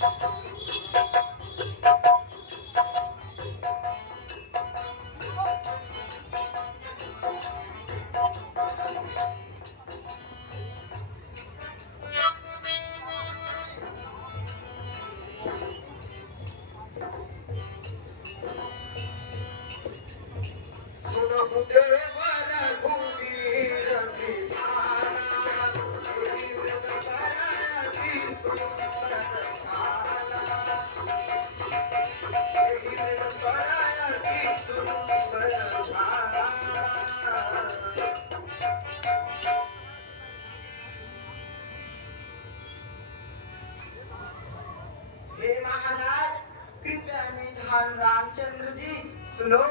हे महाराज, कृपया निधान रामचंद्र जी सुनो।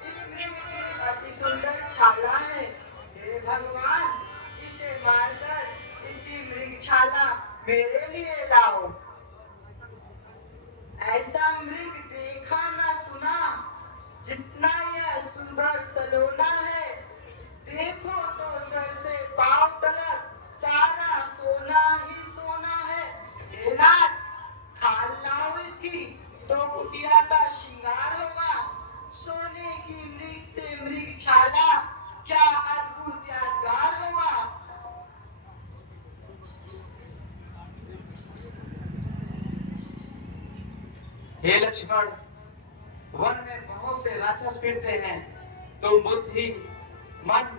इसमें अति सुंदर छाला है। हे भगवान, इसे मारकर इसकी मृगछाला मेरे लिए लाओ। ऐसा मृग देखा न सुना, जितना यह सुंदर सलोना है। देखो तो सर से पांव तक सारा सोना ही सोना है। हे नाथ, खाल लाओ इसकी तो कुटिया का श्रृंगार होगा। सोने की मृग से मृग छाला क्या अद्भुत यादगार होगा। हे लक्ष्मण, वन में बहुत से राक्षस फिरते हैं। तुम बुद्धि, मन,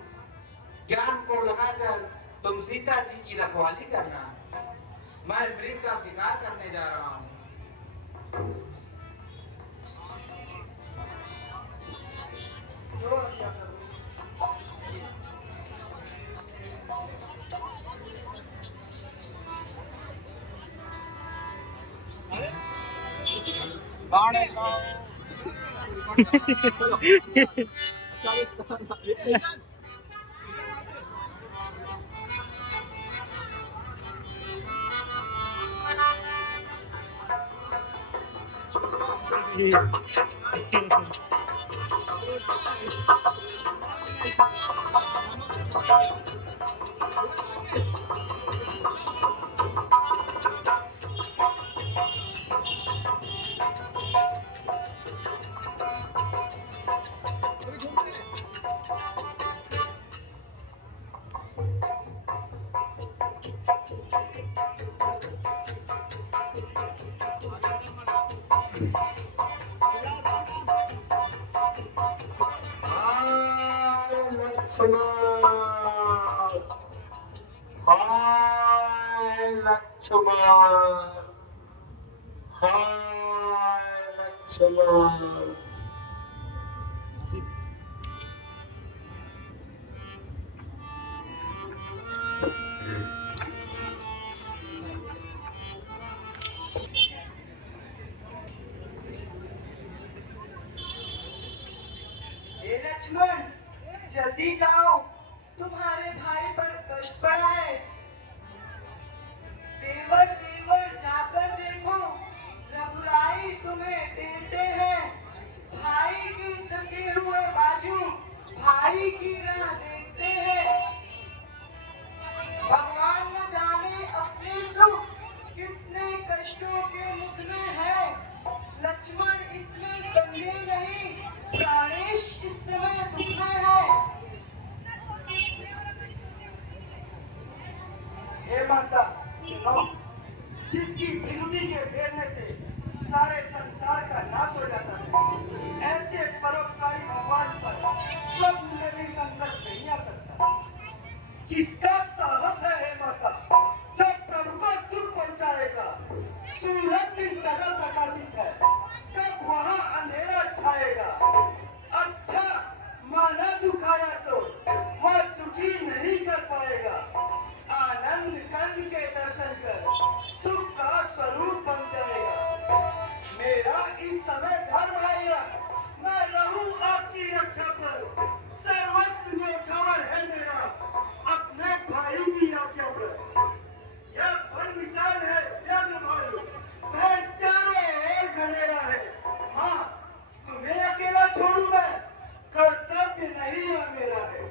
ज्ञान को लगाकर तुम सीता जी की रखवाली करना। मैं मृग का शिकार करने जा रहा हूँ। हाय लक्ष्मण, हाय लक्ष्मण। हे लक्ष्मण, जल्दी जाओ, तुम्हारे भाई पर कष्ट पड़ा है। देवर देवर जाकर देखो, रघुराई तुम्हें देते हैं। भाई के थके हुए बाजू भाई की राह देखते हैं। भगवान न जाने अपने सुख कितने कष्टों के मुख में है। लक्ष्मण इसमें संदेह नहीं, प्राणेश इस समय दुख में है। हे माता सुनो, जिसकी विनती के फेरने से सारे संसार का नाश हो जाता है, ऐसे परोपकारी भगवान पर सब में भी संकट नहीं आ सकता। किसका साहस है हे माता, जब प्रभु को दुख पहुंचाएगा। सूरज जिस जगह प्रकाशित है, कब वहां अंधेरा छाएगा। अच्छा माना दुखाया तो वह दुखी नहीं कर पाएगा। आनंद कंद के दर्शन कर सुख का स्वरूप बन जाएगा। मेरा इस समय धर्म है, मैं रहूं आपकी रक्षा पर। सर्वस्व न्यौछावर है मेरा अपने भाई की आज्ञा पर। यह वन विशाल है व्याघ्र भालू, वह चारों ओर घनेरा है। हाँ, तुम्हें अकेला छोड़ूं मैं, कर्तव्य नहीं है मेरा है।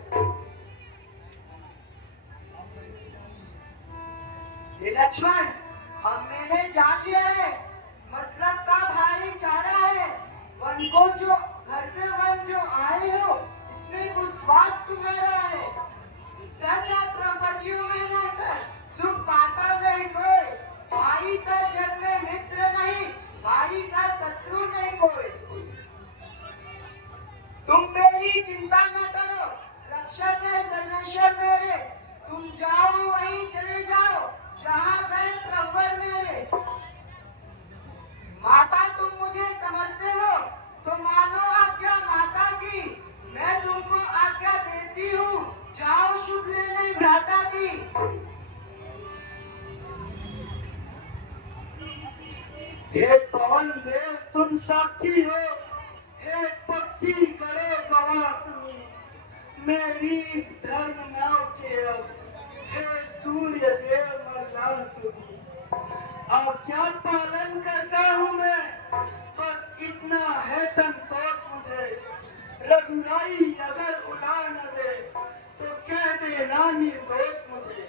हे लक्ष्मण, अब मैंने जाग लिया है, मतलब का भाईचारा है। वन को जो घर से वन जो आए हो, इसमें कुछ स्वाद तुम्हारा है। सच है, प्रपंचियों में रहकर सुख पाता नहीं कोई। भाई सा जग में मित्र नहीं, भाई सा शत्रु नहीं कोई। तुम मेरी चिंता न करो, रक्षक है सर्वेश्वर मेरे। तुम जाओ वहीं चले जाओ, जहाँ गए प्रभुवर मेरे। माता तुम मुझे समझते हो, तो मानो आज्ञा माता की। मैं तुमको आज्ञा देती हूँ, जाओ सुख लेने भ्राता की। हे पवन देव तुम साक्षी हो, हे पक्षी करे गवाह तुम मेरी इस धर्म नाव के अब। हे सूर्य देव मल्लाह तुम आज्ञा पालन करता हूँ मैं, बस इतना है संतोष मुझे। रघुराई अगर उड़ा न दे तो कह देना निर्दोष मुझे।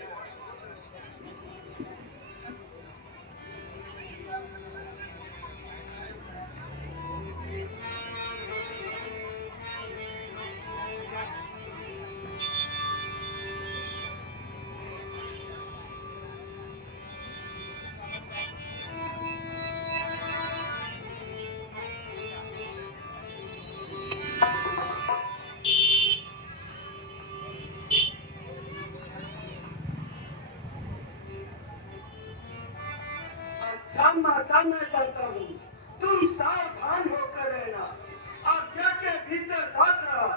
अच्छा माता मैं जाता हूँ, तुम सावधान होकर रहना। आज्ञा के भीतर दास रहा,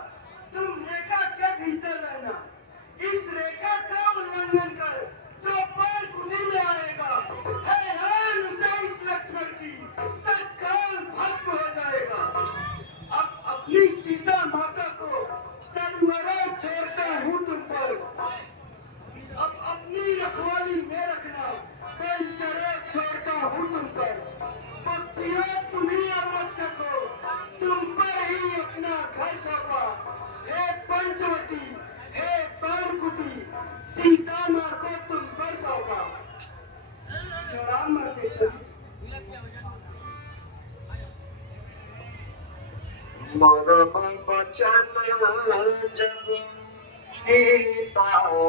तुम रेखा के भीतर रहना। इस रेखा का उल्लंघन कर जो पर कुटी में आएगा, है उसे इस लक्ष्मण की तत्काल भस्म हो जाएगा। अब अपनी सीता माता को तनमरा छोड़ता हूँ तुम पर। अब अपनी रखवाली में रखना, पंचरा छोड़ता हूँ तुम पर। पक्षियों तुम ही अब रक्षक हो, तुम पर ही अपना घर सौंपा। हे पंचवती, हे पर्णकुटी, सीता माँ को तुम पर सौंपा। राम माँ के सभी मरम बचन जब सीता को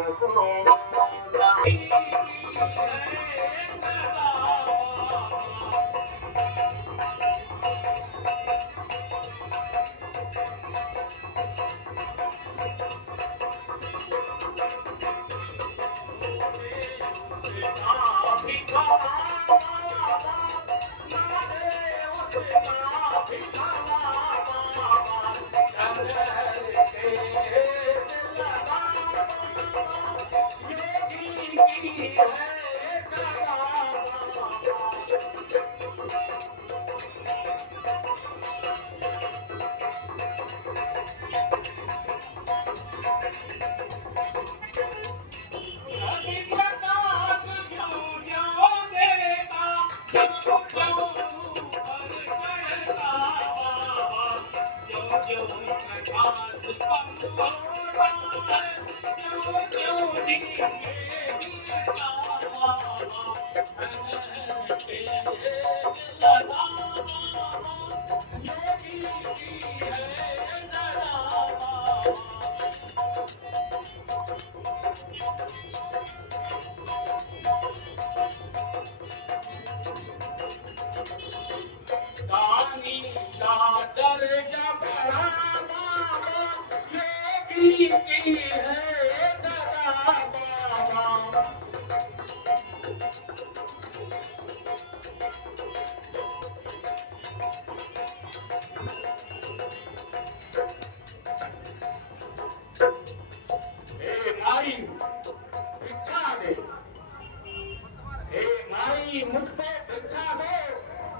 मुझको भिक्षा दो,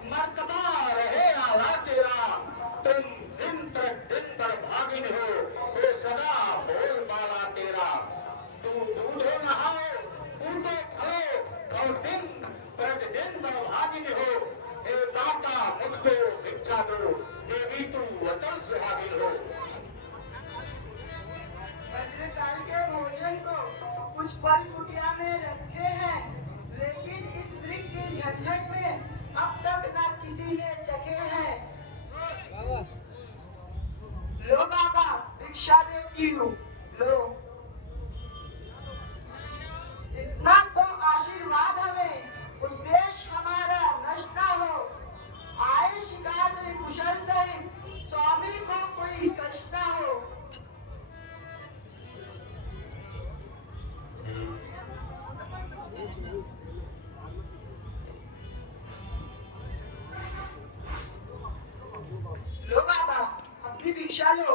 मर्तबा रहे आला तेरा। तुम दिन पर भागिन हो, तो सदा बोल बाला तेरा। तू दूधो नहाओ, पूजो खलो, और दिन प्रतिदिन पर भागिन हो। हे दाता मुझको भिक्षा दो, देवी तू अतल सुहागिन हो। वज्रकाल के भोजन को कुछ पल कुटिया में रखे हैं, लेकिन इस वृक्ष के झंझट में अब तक न किसी ने चखे हैं। लो बाबा भिक्षा देती हूँ, लो। इतना तो आशीर्वाद हमें, उद्देश्य हमारा नष्ट न हो। आए शिकार से कुशल सहित, स्वामी को कोई कष्ट न हो। लो बाबा अपनी भिक्षा लो।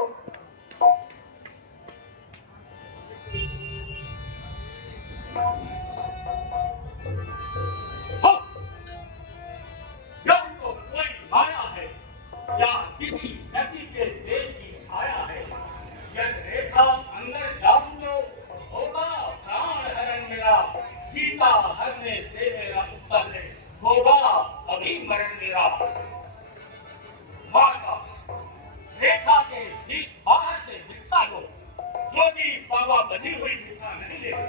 हो! यह तो कोई माया है या किसी नदी के देश की छाया है। यदि रेखा अंदर जाऊं तो होगा प्राण हरण मेरा, सीता हरने से मेरा उत्तर है, होगा अभी मरण मेरा। माता रेखा के ठीक बाहर से भिक्षा लो, जोगी बाबा बधी हुई भिक्षा नहीं लेते।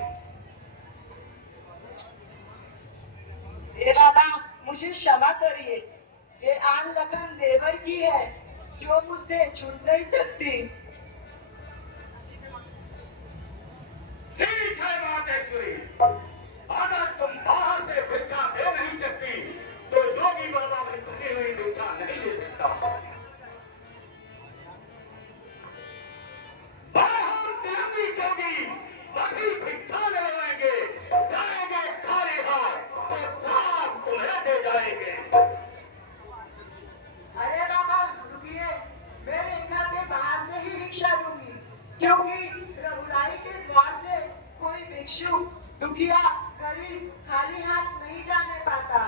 ए बाबा मुझे क्षमा करिए, ये आन लखन देवर की है जो मुझसे छूट नहीं सकती। ठीक है मातेश्वरी, अगर तुम बाहर से भिक्षा दे नहीं सकती तो योगी बाबा में बनी हुई भिक्षा नहीं ले सकता। बाहर तिरंगी जोगी बड़ी भिक्षा लगवाएंगे, जाएंगे खाली हाथ तो जान तुम्हें दे जाएंगे। अरे बाबा रुकिए, मेरे घर के बाहर से ही भिक्षा दूंगी, क्योंकि रघुराई के द्वार से कोई भिक्षु दुखिया गरीब खाली हाथ नहीं जाने पाता।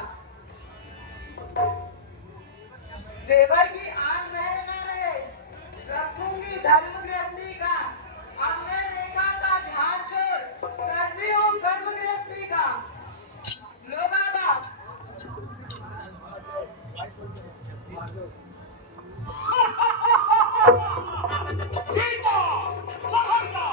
देवर की आन रहे न रहे, रखूंगी धर्म गृहस्थी का। अब मैं रेखा का ध्यान छोड़ करती हूँ कर्म गृहस्थी का। लो बाबा। सीता बाहर जा।